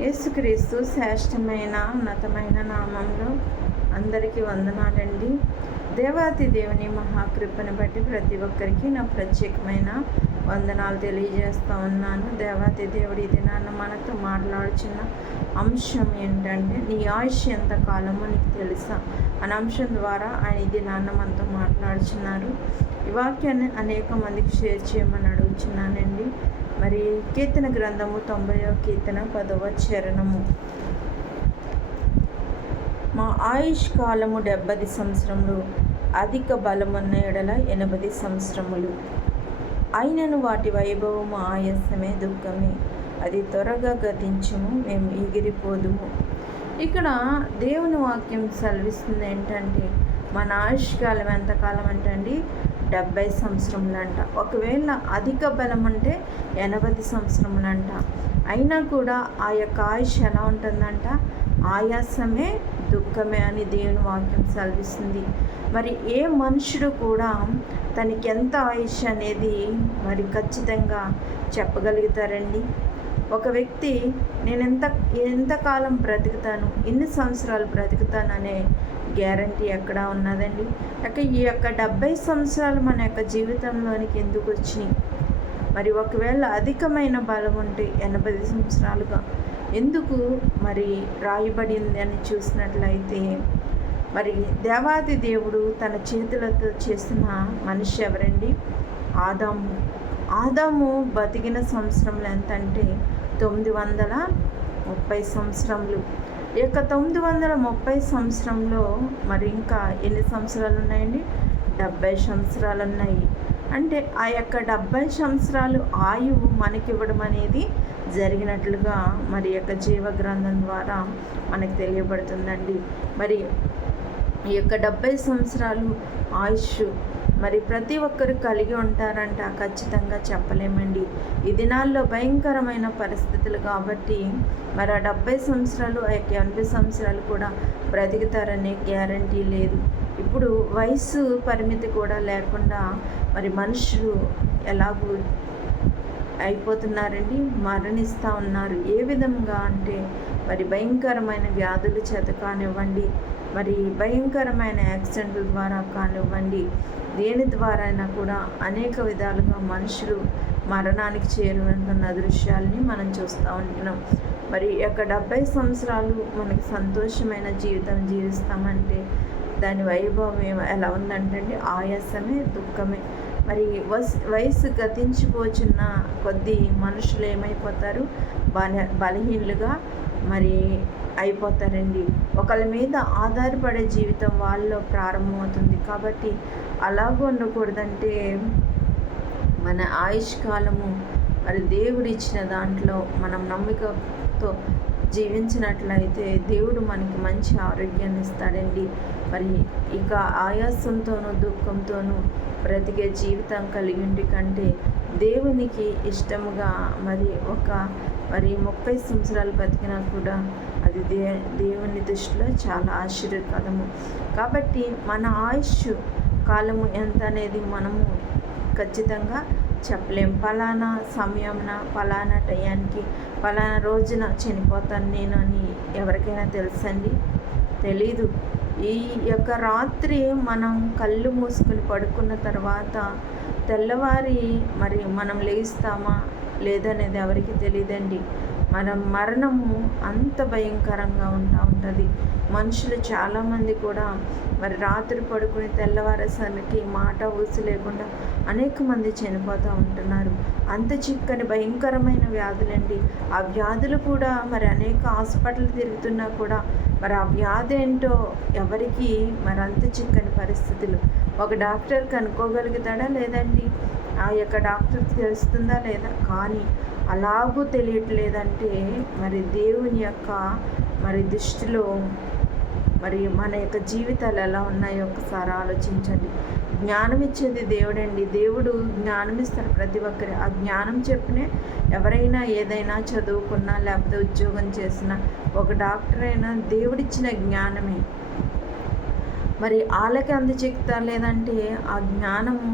యేసుక్రీస్తు శ్రేష్టమైన ఉన్నతమైన నామంలో అందరికీ వందనాలండి. దేవాతి దేవుని మహాకృపను బట్టి ప్రతి ఒక్కరికి నా ప్రత్యేకమైన వందనాలు తెలియజేస్తూ ఉన్నాను. దేవాతి దేవుడి దినాన్న మనతో మాట్లాడుచున్న అంశం ఏంటంటే, నీ ఆయుష్ ఎంత కాలమో నీకు తెలుసా అనే అంశం ద్వారా ఆయన ఈ దినాన్న మనతో మాట్లాడుచున్నారు. ఈ వాక్యాన్ని అనేక మందికి షేర్ చేయమని అడుగుచున్నానండి. మరి కీర్తన గ్రంథము 90వ కీర్తన 10వ చరణము, మా ఆయుష్ కాలము 70 సంవత్సరములు, అధిక బలమున్న ఎడల 80 సంవత్సరములు. అయినను వాటి వైభవము ఆయాసమే, దుఃఖమే, అది త్వరగా గతించుము, మేము ఎగిరిపోదుము. ఇక్కడ దేవుని వాక్యం సెలవిస్తుంది ఏంటంటే, మన ఆయుష్ కాలం ఎంతకాలం అంటే అండి 70 సంవత్సరములంట. ఒకవేళ అధిక బలం అంటే 80 సంవత్సరములంట. అయినా కూడా ఆ యొక్క ఆయుష్ ఎలా ఉంటుందంట, ఆయాసమే దుఃఖమే అని దేవుని వాక్యం సెలవిస్తుంది. మరి ఏ మనుషుడు కూడా తనకి ఎంత ఆయుష్ అనేది మరి ఖచ్చితంగా చెప్పగలుగుతారండి? ఒక వ్యక్తి నేను ఎంతకాలం బ్రతుకుతాను, ఎన్ని సంవత్సరాలు బ్రతుకుతాను అనే గ్యారంటీ ఎక్కడ ఉన్నదండి? ఈ యొక్క 70 సంవత్సరాలు మన యొక్క జీవితంలోనికి ఎందుకు వచ్చినాయి? మరి ఒకవేళ అధికమైన బలం ఉంటే 80 సంవత్సరాలుగా ఎందుకు మరి రాయబడింది అని చూసినట్లయితే, మరి దేవాది దేవుడు తన చేతులతో చేసిన మనిషి ఎవరండి? ఆదాము బతికిన సంవత్సరములు ఎంత అంటే 930 సంవత్సరములు. ఈ యొక్క 930 సంవత్సరంలో మరి ఇంకా ఎన్ని సంవత్సరాలు ఉన్నాయండి? 70 సంవత్సరాలు ఉన్నాయి. అంటే ఆ యొక్క 70 సంవత్సరాలు ఆయువు మనకివ్వడం అనేది జరిగినట్లుగా మరి యొక్క జీవ గ్రంథం ద్వారా మనకు తెలియబడుతుందండి. మరి ఈ యొక్క 70 సంవత్సరాలు ఆయుష్ మరి ప్రతి ఒక్కరు కలిగి ఉంటారంట? ఖచ్చితంగా చెప్పలేమండి. ఈ దినాల్లో భయంకరమైన పరిస్థితులు కాబట్టి మరి ఆ 70 సంవత్సరాలు, ఆ యొక్క 80 సంవత్సరాలు కూడా బ్రతుకుతారనే గ్యారంటీ లేదు. ఇప్పుడు వయసు పరిమితి కూడా లేకుండా మరి మనుషులు ఎలాగూ అయిపోతున్నారండి, మరణిస్తూ ఉన్నారు. ఏ విధంగా అంటే మరి భయంకరమైన వ్యాధుల చేత కానివ్వండి, మరి భయంకరమైన యాక్సిడెంట్ల ద్వారా కానివ్వండి, దేని ద్వారా అయినా కూడా అనేక విధాలుగా మనుషులు మరణానికి చేరువనుకున్న దృశ్యాలని మనం చూస్తూ ఉంటున్నాం. మరి యొక్క 70 సంవత్సరాలు మనకి సంతోషమైన జీవితం జీవిస్తామంటే దాని వైభవం ఎలా ఉందంటే ఆయాసమే, దుఃఖమే. మరి వయసు గతించిపోచున్న కొద్దీ మనుషులు ఏమైపోతారు? బలహీనులుగా మరి అయిపోతారండి. ఒకళ్ళ మీద ఆధారపడే జీవితం వాళ్ళలో ప్రారంభమవుతుంది. కాబట్టి అలాగ ఉండకూడదంటే మన ఆయుష్ కాలము మరి దేవుడు ఇచ్చిన దాంట్లో మనం నమ్మికతో జీవించినట్లయితే దేవుడు మనకి మంచి ఆరోగ్యాన్ని ఇస్తాడండి. మరి ఇక ఆయాసంతోనూ దుఃఖంతోనూ బ్రతికే జీవితం కలిగి ఉండి కంటే దేవునికి ఇష్టముగా మరి 30 సంవత్సరాలు బతికినా కూడా అది దేవుని దృష్టిలో చాలా ఆశీర్వాదము. కాబట్టి మన ఆయుష్ కాలము ఎంత అనేది మనము ఖచ్చితంగా చెప్పలేం. ఫలానా సమయంన, ఫలానా టయానికి, ఫలానా రోజున చనిపోతాను నేను అని ఎవరికైనా తెలుసండి? తెలీదు. ఈ యొక్క రాత్రి మనం కళ్ళు మూసుకుని పడుకున్న తర్వాత తెల్లవారి మరి మనం లేస్తామా లేదనేది ఎవరికి తెలియదండి. మన మరణము అంత భయంకరంగా ఉంటుంది. మనుషులు చాలామంది కూడా మరి రాత్రి పడుకుని తెల్లవారేసరికి మాట ఊసి లేకుండా అనేక మంది చనిపోతూ ఉంటున్నారు. అంత చిక్కని భయంకరమైన వ్యాధులండి. ఆ వ్యాధులు కూడా మరి అనేక హాస్పిటల్ తిరుగుతున్నా కూడా మరి ఆ వ్యాధి ఏంటో ఎవరికి మరి అంత చిక్కని పరిస్థితులు. ఒక డాక్టర్ కనుక్కోగలుగుతాడా? లేదండి. ఆ యొక్క డాక్టర్కి తెలుస్తుందా? లేదా? కానీ అలాగూ తెలియట్లేదంటే మరి దేవుని యొక్క మరి దృష్టిలో మరి మన యొక్క జీవితాలు ఎలా ఉన్నాయో ఒకసారి ఆలోచించండి. జ్ఞానం ఇచ్చేది దేవుడండి. దేవుడు జ్ఞానం ఇస్తారు ప్రతి ఒక్కరి. ఆ జ్ఞానం చెప్పినే ఎవరైనా ఏదైనా చదువుకున్నా లేకపోతే ఉద్యోగం చేసినా, ఒక డాక్టర్ అయినా దేవుడిచ్చిన జ్ఞానమే. మరి వాళ్ళకి అందచెక్తా లేదంటే ఆ జ్ఞానము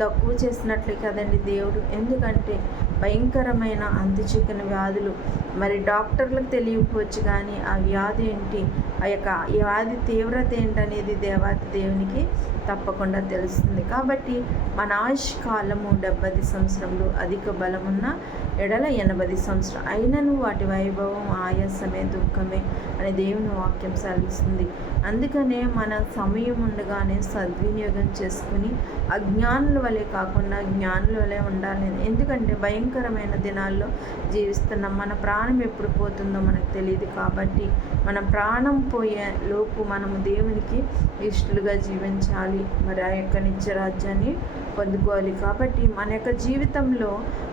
తక్కువ చేసినట్లే కదండి దేవుడు. ఎందుకంటే భయంకరమైన అంతుచిక్కని వ్యాధులు. మరి డాక్టర్లకు తెలియకపోవచ్చు కానీ ఆ వ్యాధి ఏంటి, ఆ యొక్క వ్యాధి తీవ్రత ఏంటనేది దేవాతి దేవునికి తప్పకుండా తెలుస్తుంది. కాబట్టి మన ఆయుష్ కాలము 70 సంవత్సరములు, అధిక బలమున్న ఎడల 80 సంవత్సరం అయినను వాటి వైభవం ఆయాసమే, దుఃఖమే అని దేవుని వాక్యం సెలవిస్తుంది. అందుకనే మన సమయం ఉండగానే సద్వినియోగం చేసుకుని అజ్ఞానుల వలె కాకుండా జ్ఞానుల వలె ఉండాలి. ఎందుకంటే భయంకరమైన దినాల్లో జీవిస్తున్నాం. మన ప్రాణం ఎప్పుడు పోతుందో మనకు తెలియదు. కాబట్టి మన ప్రాణం పోయే లోపు మనము దేవునికి ఇష్టలుగా జీవించాలి. మరి ఆ యొక్క నిత్యరాజ్యాన్ని పొందుకోవాలి. కాబట్టి మన యొక్క జీవితంలో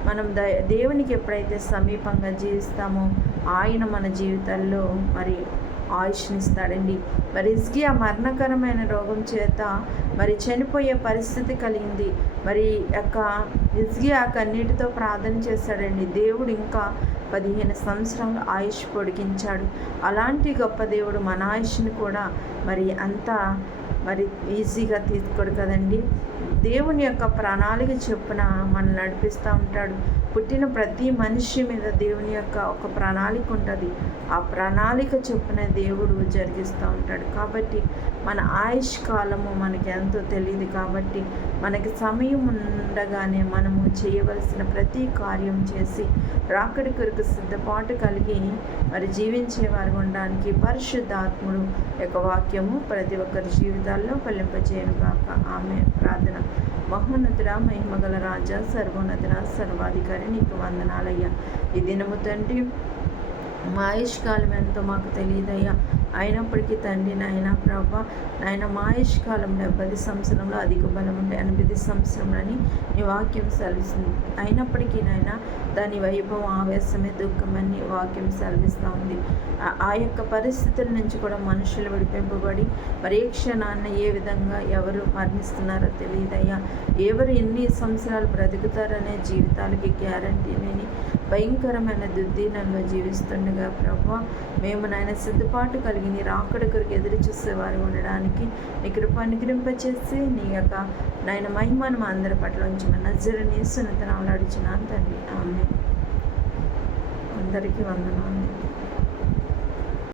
మనం దేవునికి ఎప్పుడైతే సమీపంగా జీవిస్తామో ఆయన మన జీవితాల్లో మరి ఆయుష్నిస్తాడండి. మరి హిజ్కియా మరణకరమైన రోగం చేత మరి చనిపోయే పరిస్థితి కలిగింది. మరి యొక్క హిజ్కియా కన్నీటితో ప్రార్థన చేశాడండి. దేవుడు ఇంకా 15 సంవత్సరాలు ఆయుష్ పొడిగించాడు. అలాంటి గొప్ప దేవుడు మన ఆయుష్ని కూడా మరి అంత మరి ఈజీగా తీసుకోడు కదండి. దేవుని యొక్క ప్రణాళిక చొప్పున మనల్ని నడిపిస్తూ ఉంటాడు. పుట్టిన ప్రతి మనిషి మీద దేవుని యొక్క ఒక ప్రణాళిక ఉంటుంది. ఆ ప్రణాళిక చొప్పున దేవుడు జరిగిస్తూ ఉంటాడు. కాబట్టి మన ఆయుష్ కాలము మనకి ఎంతో తెలియదు. కాబట్టి మనకి సమయం ఉండగానే మనము చేయవలసిన ప్రతి కార్యం చేసి రాకడి కొరకు సిద్ధపాటు కలిగి మరి జీవించేవారు ఉండడానికి పరిశుద్ధాత్ముడు యొక్క వాక్యము ప్రతి ఒక్కరి జీవితాల్లో ఫలింపజేయను గాక. ఆమె ప్రార్థన. మహోన్నతుడా, మహిమగల రాజా, సర్వోన్నతుడా, సర్వాధికారి, నీకు వందనాలయ్యా. ఈ దినము తండ్రి మా ఆయుష్కాలం ఎంతో మాకు తెలియదయ్యా. అయినప్పటికీ తండ్రి నాయన ప్రభా నాయన మా ఆయుష్కాలం 70 సంవత్సరంలో, అధిక బలం ఉండే 80 సంవత్సరంలోని నీ వాక్యం సెలవిస్తుంది. అయినప్పటికీ నాయన దాని వైభవం ఆవేశమే, దుఃఖమని వాక్యం సెలవిస్తూ ఉంది. ఆ యొక్క పరిస్థితుల నుంచి కూడా మనుషులు విడిపింపబడి మరి ఏ క్షణాన్ని ఏ విధంగా ఎవరు మరణిస్తున్నారో తెలియదయ్యా. ఎవరు ఎన్ని సంవత్సరాలు బ్రతుకుతారనే జీవితాలకి గ్యారంటీ లేని భయంకరమైన దుర్దీనంలో జీవిస్తుండగా ప్రభా మేము నాయన సిద్ధపాటు కలిగి నీ రాకడ కొరకు ఎదురు చూసేవారు ఉండడానికి నీ కృప అనుగ్రహింపచేసి నీ యొక్క నాయన మహిమను మా అందరి పట్ల ఉంచమని నజరేయుని యేసు నామములో అడుగుచున్నాను తండ్రి. ఆమేన్. అందరికీ వందనాలు.